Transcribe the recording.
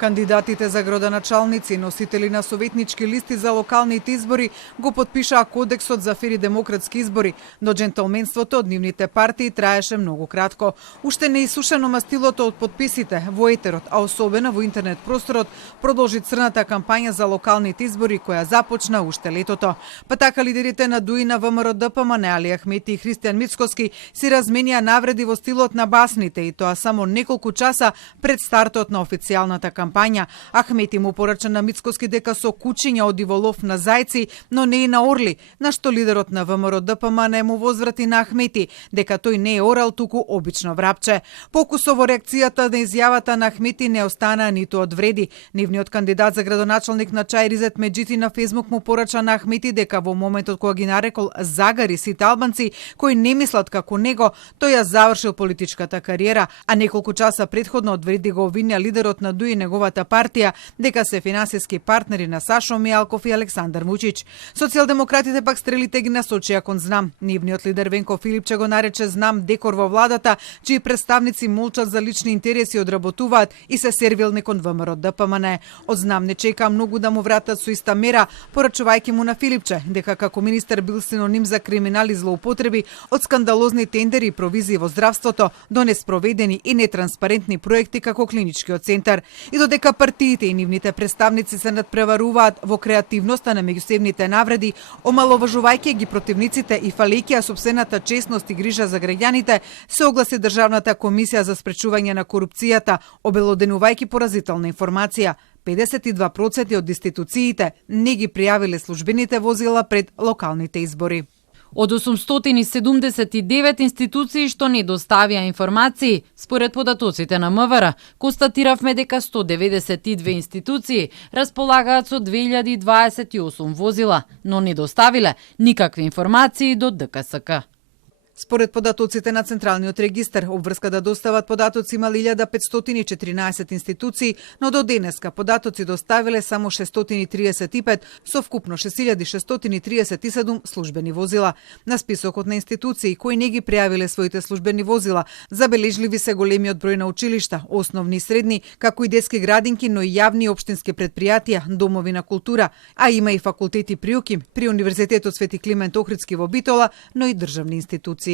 Кандидатите за градоначалници и носители на советнички листи за локалните избори го потпишаа кодексот за фери демократски избори, но джентълменството од нивните партии траеше многу кратко. Уште не исушено мастилото од подписите во етерот, а особено во интернет просторот, продолжи црната кампања за локалните избори која започна уште летото. Па така лидерите на ДУИ на ВМРО-ДПМНЕ Али Ахмети и Христијан Мицкоски си разменија навреди во стилот на басните и тоа само неколку часа пред стартот на официјалната кампања. Ахмети му порача на Мицкоски дека со кучиња оди во лов на зајци, но не и на орли, на што лидерот на ВМРО-ДПМНЕ му возврати на Ахмети дека тој не е орал, туку обично врапче. Покусо во реакцијата на изјавата на Ахмети не останаа ниту од вреди. Нивниот кандидат за градоначалник на Чаир Изет Меджити на Фејсбук му порача на Ахмети дека во моментот кога ги нарекол загари сите албанци кои не мислат како него, тој ја завршил политичката кариера, а неколку часа претходно од вреди го обвинија лидерот на ДУИ неговата партија дека се финансиски партнери на Сашо Мијалков и Александар Вучич. Социјалдемократите пак стрелите ги насочија кон Знам. Нивниот лидер Венко Филипче го нарече Знам декор во владата, чии представници молчат за лични интереси, одработуваат и се сервилни кон ВМРО-ДПМНЕ. Од Знам не чека многу да му вратат со иста мера, порачувајќи му на Филипче дека како министер бил синоним за криминали и злоупотреби, од скандалозни тендери и провизии во здравството до неспроведени и нетранспарентни проекти како клиничкиот центар. И додека партиите и нивните представници се надпреваруваат во креативноста на меѓусебните навреди, омаловажувајќи ги противниците и фалејќи ја сопствената честност и грижа за граѓаните, се огласи Државната комисија за спречување на корупцијата, обелоденувајќи поразителна информација. 52% од институциите не ги пријавиле службените возила пред локалните избори. Од 879 институции што не доставија информации, според податоците на МВР, констатиравме дека 192 институции располагаат со 2028 возила, но не доставиле никакви информации до ДКСК. Според податоците на Централниот регистар, обврска да достават податоци имале 1514 институции, но до денеска податоци доставиле само 635 со вкупно 6637 службени возила. На списокот на институции кои не ги пријавиле своите службени возила, забележливи се големиот број на училишта, основни и средни, како и детски градинки, но и јавни и општински предпријатија, домови на култура, а има и факултети при УКИМ, при Универзитетот Свети Климент Охридски во Битола, но и државни институции.